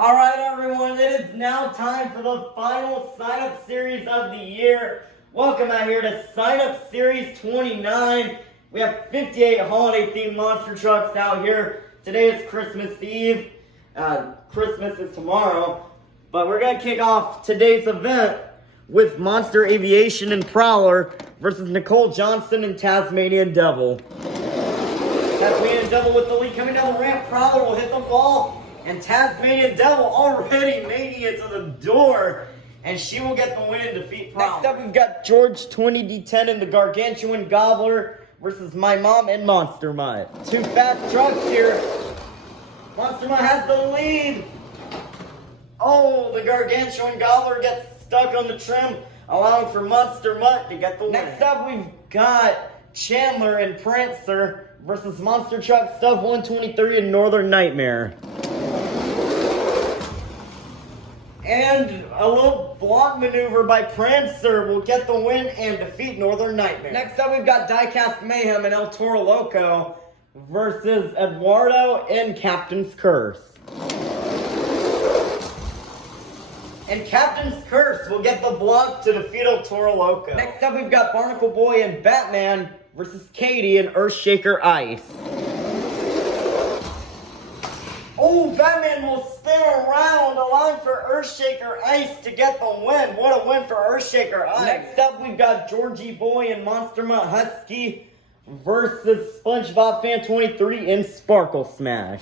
All right, everyone, it is now time for the final sign-up series of the year. Welcome out here to Sign-Up Series 29. We have 58 holiday-themed monster trucks out here. Today is Christmas Eve. Christmas is tomorrow. But we're going to kick off today's event with Monster Aviation and Prowler versus Nicole Johnson and Tasmanian Devil. Tasmanian Devil with the lead coming down the ramp. Prowler will hit the ball. And Tasmanian Devil already making it to the door. And she will get the win and defeat Prowler. Next up, we've got George 20D10 and the Gargantuan Gobbler versus My Mom and Monster Mutt. Two fast trucks here. Monster Mutt has the lead. Oh, the Gargantuan Gobbler gets stuck on the trim, allowing for Monster Mutt to get the win. Next up, we've got Chandler and Prancer versus Monster Truck Stuff 123 and Northern Nightmare. And a little block maneuver by Prancer will get the win and defeat Northern Nightmare. Next up, we've got Diecast Mayhem and El Toro Loco versus Eduardo and Captain's Curse. And Captain's Curse will get the block to defeat El Toro Loco. Next up, we've got Barnacle Boy and Batman versus Katie and Earthshaker Ice. Oh, Batman will spin around, allowing for Earthshaker Ice to get the win. What a win for Earthshaker Ice. Next up, we've got Georgie Boy and Monster Mutt Husky versus SpongeBob Fan 23 and Sparkle Smash.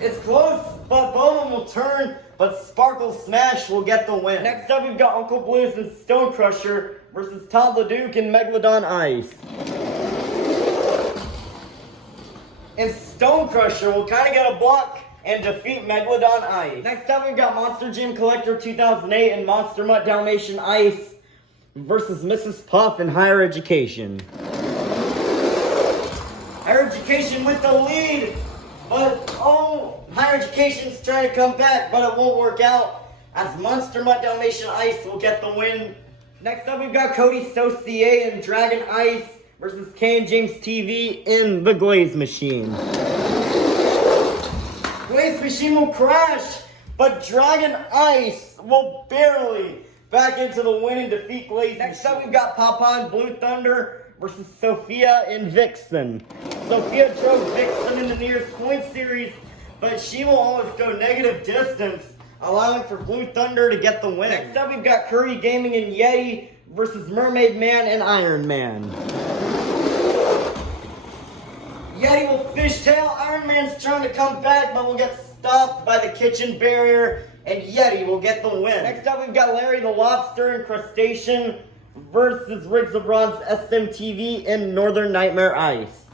It's close, but both of them will turn, but Sparkle Smash will get the win. Next up, we've got Uncle Blues and Stone Crusher versus Todd LeDuc and Megalodon Ice. And Stone Crusher will kind of get a block and defeat Megalodon Ice. Next up, we've got Monster Jam Collector 2008 and Monster Mutt Dalmatian Ice versus Mrs. Puff and Higher Education. Higher Education with the lead, but Higher Education's trying to come back, but it won't work out as Monster Mutt Dalmatian Ice will get the win. Next up, we've got Cody Saucier and Dragon Ice versus K and James TV in the Glaze Machine. Glaze Machine will crash, but Dragon Ice will barely back into the win and defeat Glaze Machine. Next up, we've got Papa and Blue Thunder versus Sophia and Vixen. Sophia drove Vixen in the nearest point series, but she will always go negative distance, allowing for Blue Thunder to get the win. Next up, we've got Curry Gaming and Yeti versus Mermaid Man and Iron Man. Yeti will fishtail. Iron Man's trying to come back, but will get stopped by the kitchen barrier, and Yeti will get the win. Next up, we've got Larry the Lobster and Crustacean versus Riggs of Bronze SMTV and Northern Nightmare Ice.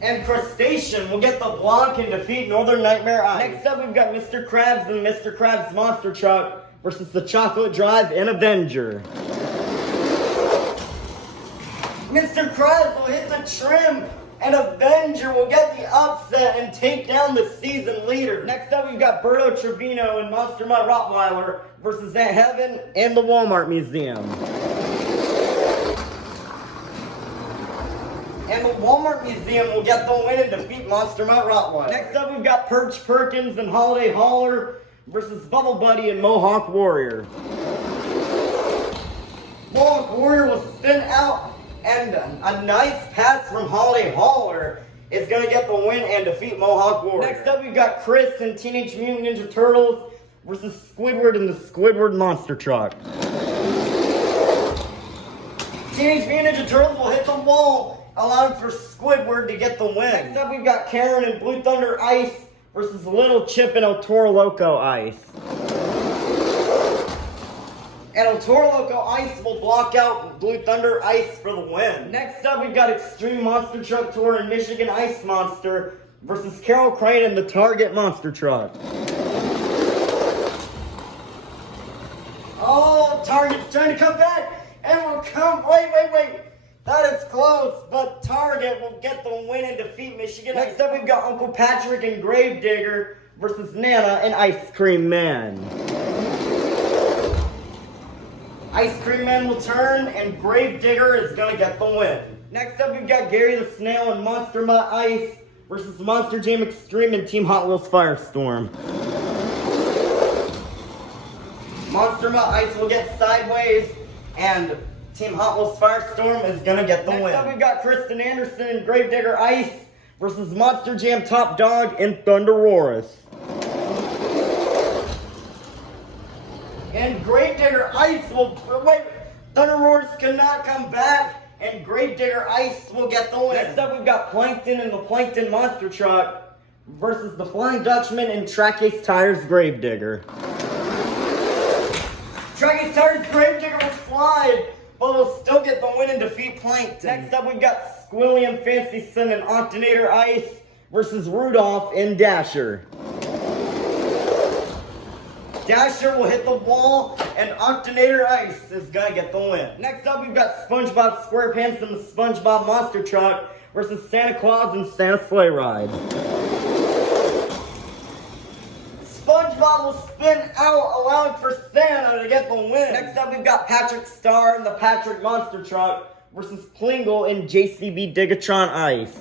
And Crustacean will get the block and defeat Northern Nightmare Ice. Next up, we've got Mr. Krabs and Mr. Krabs Monster Truck versus the Chocolate Drive and Avenger. Mr. Krabs will hit the trim, and Avenger will get the upset and take down the season leader. Next up, we've got Berto Trevino and Monster Mutt Rottweiler versus Aunt Heaven and the Walmart Museum. And the Walmart Museum will get the win and defeat Monster Mutt Rottweiler. Next up, we've got Perch Perkins and Holiday Hauler versus Bubble Buddy and Mohawk Warrior. Mohawk Warrior will spin out, and a nice pass from Holiday Hauler is going to get the win and defeat Mohawk Warrior. Next up, we've got Chris and Teenage Mutant Ninja Turtles versus Squidward and the Squidward Monster Truck. Teenage Mutant Ninja Turtles will hit the wall, allowing for Squidward to get the win. Next up, we've got Karen and Blue Thunder Ice versus Little Chip and El Toro Loco Ice. And El Toro Loco Ice will block out Blue Thunder Ice for the win. Next up, we've got Extreme Monster Truck Tour and Michigan Ice Monster versus Carol Crane and the Target Monster Truck. Oh, Target's trying to come back, and will come. Wait. That is close, but Target will get the win and defeat Michigan. Next up, we've got Uncle Patrick and Gravedigger versus Nana and Ice Cream Man. Ice Cream Man will turn, and Gravedigger is going to get the win. Next up, we've got Gary the Snail and Monster Mutt Ice versus Monster Jam Extreme and Team Hot Wheels Firestorm. Monster Mutt Ice will get sideways, and Team Hot Wheels Firestorm is gonna get the win. Next up, we've got Kristen Anderson and Gravedigger Ice versus Monster Jam Top Dog and Thunderosaurus. And Gravedigger Ice will wait. Thunderosaurus cannot come back, and Gravedigger Ice will get the win. Next up, we've got Plankton and the Plankton Monster Truck versus the Flying Dutchman and Track Ace Tires Gravedigger. Track Ace Tires Gravedigger will slide, but will still get the win and defeat Plankton. Next up, we've got Squilly and Fancy Sun and Octonator Ice versus Rudolph and Dasher. Dasher will hit the wall, and Octonator Ice is gonna get the win. Next up, we've got SpongeBob SquarePants and the SpongeBob Monster Truck versus Santa Claus and Santa Sleigh Ride. SpongeBob will spin out, allowing for Santa to get the win. Next up, we've got Patrick Star and the Patrick Monster Truck versus Plingle and JCB Digatron Ice.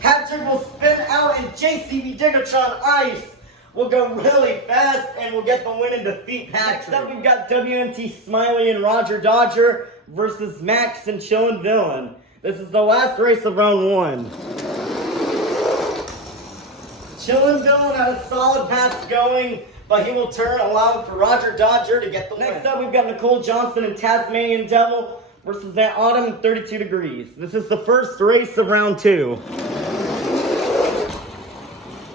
Patrick will spin out, and JCB Digatron Ice will go really fast and will get the win and defeat Patrick. Next up, we've got WMT Smiley and Roger Dodger versus Max and Chillin' Villain. This is the last race of round 1. Chillin' Villain has a solid pass going, but he will turn, allowing for Roger Dodger to get the win. Next up, we've got Nicole Johnson and Tasmanian Devil versus Aunt Autumn and 32 Degrees. This is the first race of round 2.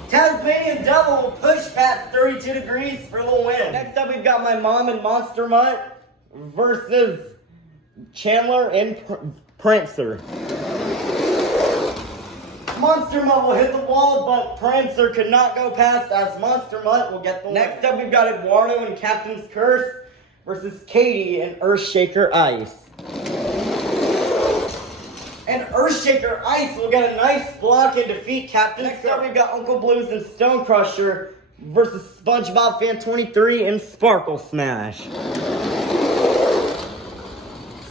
Tasmanian Devil will push past 32 Degrees for the win. Next up, we've got My Mom and Monster Mutt versus Chandler and Prancer. Monster Mutt will hit the wall, but Prancer could not go past, as Monster Mutt will get the win. Next up, we've got Eduardo and Captain's Curse versus Katie and Earthshaker Ice. And Earthshaker Ice will get a nice block and defeat Captain. Next up, we've got Uncle Blues and Stone Crusher versus SpongeBob Fan 23 and Sparkle Smash.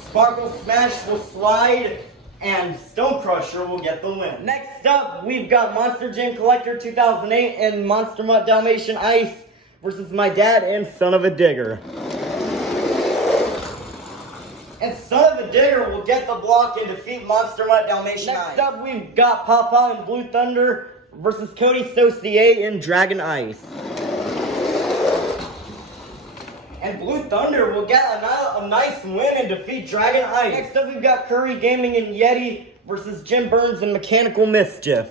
Sparkle Smash will slide, and Stone Crusher will get the win. Next up, we've got Monster Jam Collector 2008 and Monster Mutt Dalmatian Ice versus My Dad and Son of a Digger. And Son of a Digger will get the block and defeat Monster Mutt Dalmatian Ice. Next up, we've got Papa and Blue Thunder versus Cody Saucier and Dragon Ice. And Blue Thunder will get a nice win and defeat Dragon Ice. Next up, we've got Curry Gaming and Yeti versus Jim Burns and Mechanical Mischief.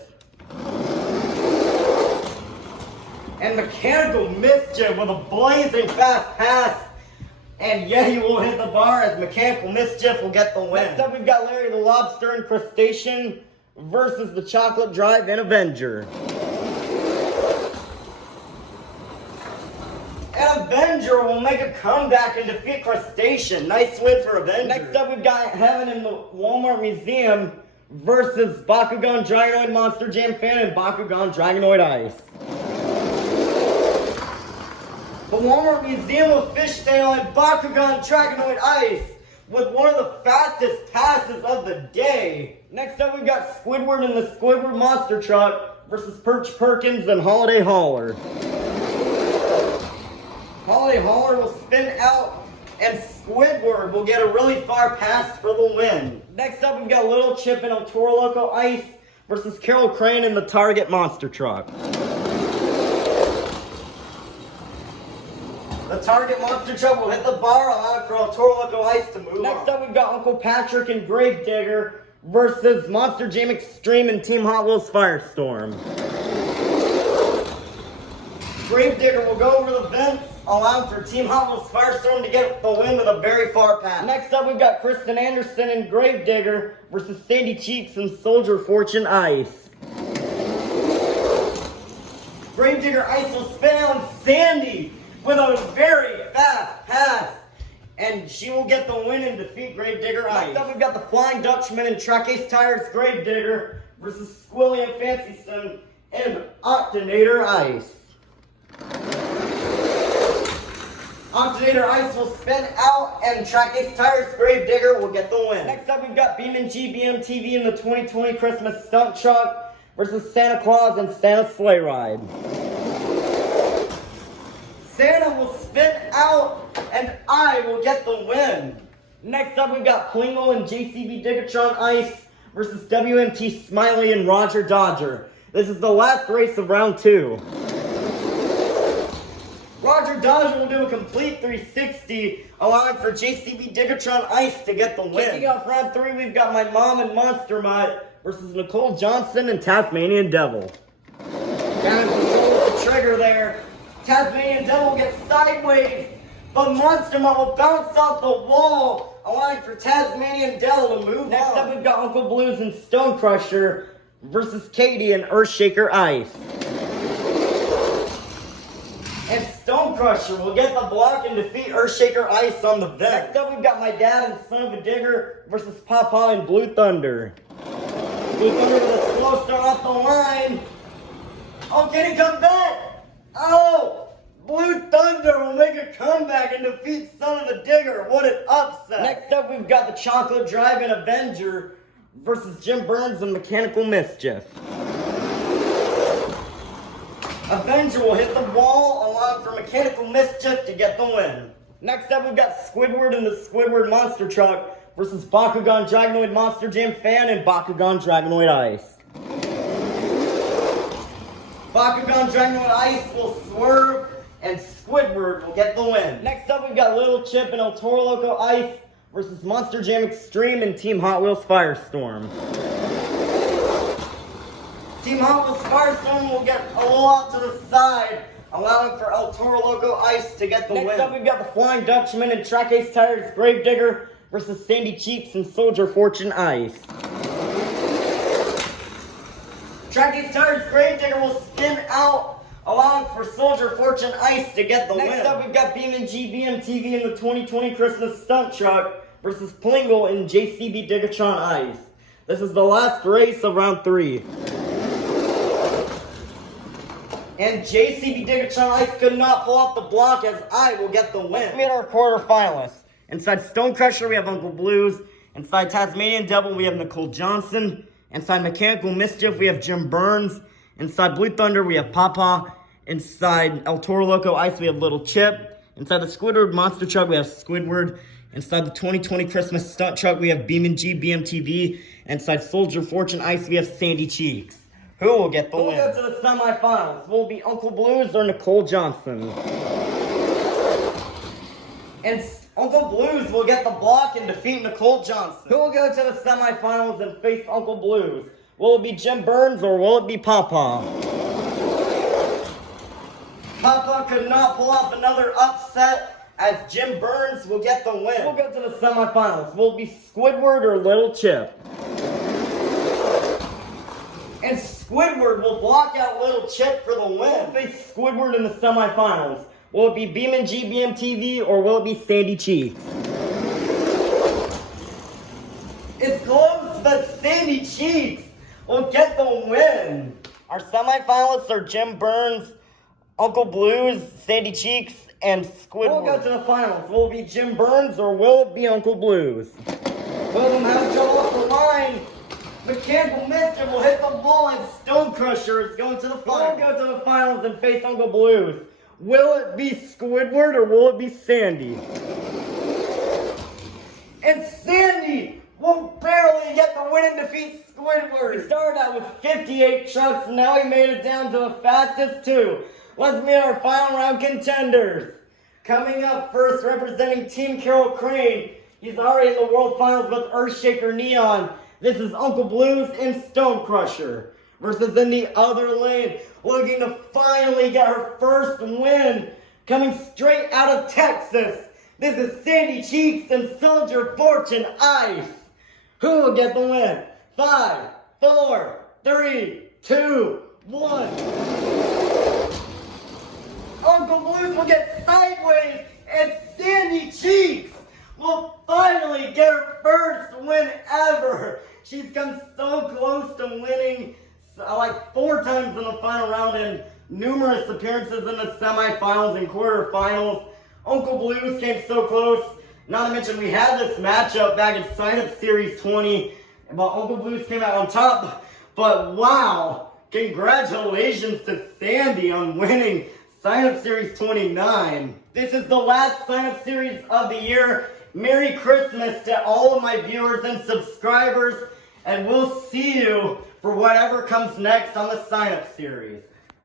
And Mechanical Mischief with a blazing fast pass. And Yeti will hit the bar, as Mechanical Mischief will get the win. Next up, we've got Larry the Lobster and Crustacean versus the Chocolate Drive and Avenger. And Avenger will make a comeback and defeat Crustacean. Nice win for Avenger. Next up, we've got Heaven in the Walmart Museum versus Bakugan Dragonoid Monster Jam Fan and Bakugan Dragonoid Ice. The Walmart Museum of Fishtail and Bakugan Dragonoid Ice with one of the fastest passes of the day. Next up, we've got Squidward and the Squidward Monster Truck versus Perch Perkins and Holiday Hauler. Holiday Hauler will spin out, and Squidward will get a really far pass for the win. Next up, we've got Little Chip and El Toro Loco Ice versus Carol Crane and the Target Monster Truck. The Target Monster Truck will hit the bar, allowing for El Toro Loco Ice to move. Next up, we've got Uncle Patrick and Gravedigger versus Monster Jam Extreme and Team Hot Wheels Firestorm. Gravedigger will go over the vents, allowing for Team Hot Wheels Firestorm to get the win with a very far pass. Next up, we've got Kristen Anderson and Gravedigger versus Sandy Cheeks and Soldier Fortune Ice. Gravedigger Ice will spin out Sandy with a very fast pass, and she will get the win and defeat Gravedigger Ice. Next up, we've got the Flying Dutchman and Track Ace Tires Gravedigger versus Squilly and Fancy Sun and Octonator Ice. Oxygenator Ice will spin out, and Track Ace Tires Gravedigger will get the win. Next up, we've got Beeman GBM TV in the 2020 Christmas Stunt Truck versus Santa Claus and Santa Sleigh Ride. Santa will spin out, and I will get the win. Next up, we've got Plingle and JCB Diggertron Ice versus WMT Smiley and Roger Dodger. This is the last race of round 2. Roger Dodger will do a complete 360, allowing for JCB Diggertron Ice to get the win. Kicking off round 3, we've got My Mom and Monster Mutt versus Nicole Johnson and Tasmanian Devil. Down in control with the trigger there. Tasmanian Devil will get sideways, but Monster Mutt will bounce off the wall, allowing for Tasmanian Devil to move on. Next up, we've got Uncle Blues and Stone Crusher versus Katie and Earthshaker Ice. And Stone Crusher will get the block and defeat Earthshaker Ice on the vent. Next up, we've got My Dad and Son of a Digger versus Papa and Blue Thunder. Blue Thunder with a slow start off the line. Oh, can he come back? Oh, Blue Thunder will make a comeback and defeat Son of a Digger. What an upset. Next up, we've got the Chocolate Dragon Avenger versus Jim Burns and Mechanical Mischief. Avenger will hit the wall, allowing for Mechanical Mischief to get the win. Next up, we've got Squidward and the Squidward Monster Truck versus Bakugan Dragonoid Monster Jam Fan and Bakugan Dragonoid Ice. Bakugan Dragonoid Ice will swerve, and Squidward will get the win. Next up, we've got Little Chip and El Toro Loco Ice versus Monster Jam Extreme and Team Hot Wheels Firestorm. Team Hot Wheels Firestorm will get a little out to the side, allowing for El Toro Loco Ice to get the win. Next up, we've got the Flying Dutchman and Track Ace Tires Gravedigger versus Sandy Cheeks and Soldier Fortune Ice. Track Ace Tires Gravedigger will spin out, allowing for Soldier Fortune Ice to get the win. Next up, we've got Beeman GBM TV in the 2020 Christmas Stunt Truck versus Plingle and JCB Diggertron Ice. This is the last race of round 3. And JCB Diggertron Ice could not pull off the block, as I will get the win. Let's meet our quarterfinalists. Inside Stone Crusher, we have Uncle Blues. Inside Tasmanian Devil, we have Nicole Johnson. Inside Mechanical Mischief, we have Jim Burns. Inside Blue Thunder, we have Papa. Inside El Toro Loco Ice, we have Little Chip. Inside the Squidward Monster Truck, we have Squidward. Inside the 2020 Christmas Stunt Truck, we have Beeman GBM TV. Inside Soldier Fortune Ice, we have Sandy Cheeks. Who will get the win? We'll go to the semifinals. Will it be Uncle Blues or Nicole Johnson? And Uncle Blues will get the block and defeat Nicole Johnson. Who will go to the semifinals and face Uncle Blues? Will it be Jim Burns or will it be Papa? Papa could not pull off another upset, as Jim Burns will get the win. We'll go to the semifinals. Will it be Squidward or Little Chip? And Squidward will block out Little Chip for the win. We'll face Squidward in the semifinals. Will it be Beeman GBM TV or will it be Sandy Cheeks? It's close, but Sandy Cheeks will get the win. Our semifinalists are Jim Burns, Uncle Blues, Sandy Cheeks, and Squidward. We'll go to the finals. Will it be Jim Burns or will it be Uncle Blues? Both of them have to go off the line. Mechanical Mischief will hit the ball and Stone Crusher is going to the finals. We'll go to the finals and face Uncle Blues. Will it be Squidward or will it be Sandy? And Sandy will barely get the win and defeat Squidward. We started out with 58 trucks and now we made it down to the fastest 2. Let's meet our final round contenders. Coming up first, representing Team Carol Crane. He's already in the World Finals with Earthshaker Neon. This is Uncle Blues and Stone Crusher. Versus in the other lane, looking to finally get her first win. Coming straight out of Texas. This is Sandy Cheeks and Soldier Fortune Ice. Who will get the win? 5, 4, 3, 2, 1. Uncle Blues will get sideways and Sandy Cheeks will finally get her first win ever. She's come so close to winning like 4 times in the final round and numerous appearances in the semifinals and quarterfinals. Uncle Blues came so close. Not to mention we had this matchup back in Sign Up Series 20, but Uncle Blues came out on top. But wow, congratulations to Sandy on winning Sign Up Series 29. This is the last Sign Up Series of the year. Merry Christmas to all of my viewers and subscribers, and we'll see you for whatever comes next on the Sign Up Series.